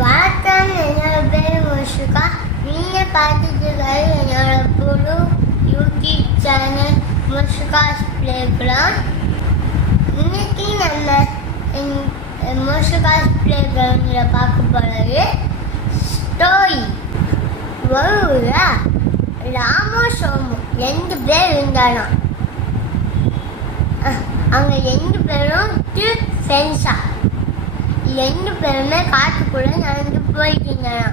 வணக்கம், என்னோட பேர் முஷிகா. நீங்கள் பார்த்துட்டு என்னோட புது யூடியூப் சேனல் முஷிகாஸ் பிளே கிரவுண்ட். இன்னைக்கு நம்ம முஷிகாஸ் பிளே கிரவுண்டில் பார்க்க போகிறது ஸ்டோரி. ஒரு ராமு சோமு 2 பேர் இருந்தாலும் அவங்க 2 பேரும் ஃப்ரெண்ட்ஸா. 2 பேருமே காட்டுக்குள்ள நடந்து போயிட்டு இருந்தாங்க.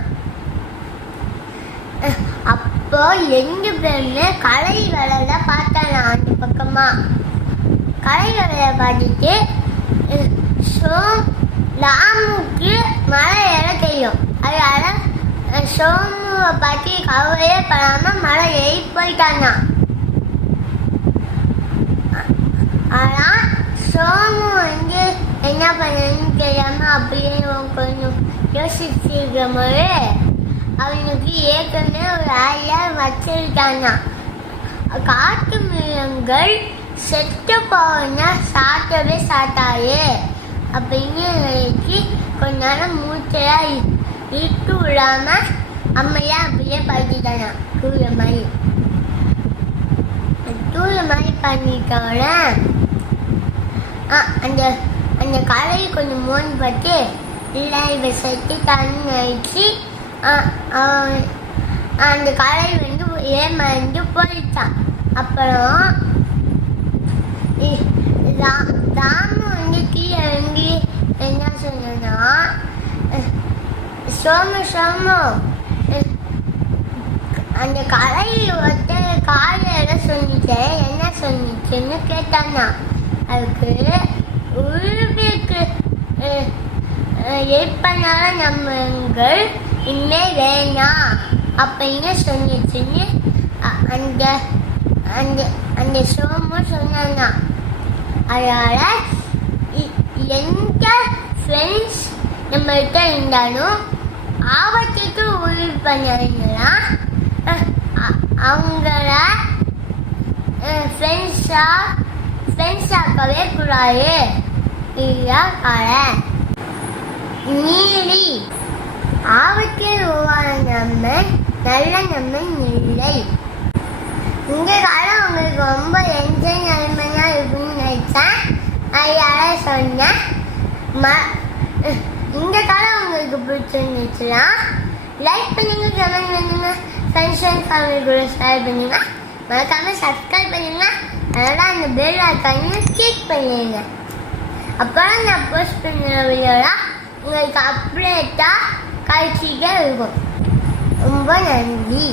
அப்போ 2 பேருமே களை வேலையில பார்த்தாங்க. அந்த பக்கமா களை வேலையை பார்த்துட்டு ராமுக்கு மலை ஏற தெரியும். அதனால சோமுவை பார்த்து கவலையே படாம மலை ஏறி போயிட்டாங்க. ஆனா சோமு என்ன பண்ணணும்னு தெரியாம அப்படியே கொஞ்சம் யோசிச்சிருக்கிற போது அவனுக்கு ஏற்கனவே ஒரு ஆயா வச்சிருக்காங்க. காட்டு மிருகங்கள் செத்த போனா சாப்பிடவே சாட்டாயே அப்படின்னு நினைச்சு கொஞ்ச நேரம் மூச்சையா இட்டு விடாம அம்மையா அப்படியே படுத்திட்டாங்க. தூள் மாதிரி பண்ணிட்டோட அந்த கலையை கொஞ்சம் மோன் பார்த்து இல்லை இவ செத்துட்டான்னு நினைச்சு அந்த கலை ஏமாந்து போயிட்டான். அப்புறம் ராமு கீழே இறங்கி என்ன சொன்னா, சோமு அந்த கலை காலையில சொன்னிட்டு என்ன சொன்னிச்சுன்னு கேட்டானா. அதுக்கு உருவிக்கு ஏற்பனால நம்மங்கள் இனிமே வேணாம் அப்படின்னு சொன்னிச்சுன்னு அந்த அந்த அந்த சோமு சொன்னானா. அதனால எந்த ஃப்ரெண்ட்ஸ் நம்மகிட்ட இருந்தாலும் ஆபத்துக்கு உதவி பண்ணாங்கன்னா அவங்கள ஃப்ரெண்ட்ஸாக்கவே கூடாது. இதுதான் கலை. நீலி ஆபத்தில் உருவான நம்ம நல்ல நம்ம இல்லை. இந்த காலம் உங்களுக்கு ரொம்ப என்ஜாய் நிலைமையா இருக்குன்னு நினைச்சேன். அதனால சொன்னேன். இந்த காலம் உங்களுக்கு பிடிச்சிருந்துச்சுன்னா லைக் பண்ணுங்க, கமெண்ட் பண்ணுங்க, ஃப்ரெண்ட்ஸ் அண்ட் ஃபேமிலி கூட ஷேர் பண்ணுங்க, மறக்காம சப்ஸ்கிரைப் பண்ணுங்க. அதனால் அந்த பெல் ஐக்கானை கிளிக் பண்ணிடுங்க. அப்புறம் நான் போஸ்ட் பண்ணுற வீடியோலாம் உங்களுக்கு அப்டேட்டாக கழிச்சிட்டே இருக்கும். ரொம்ப நன்றி.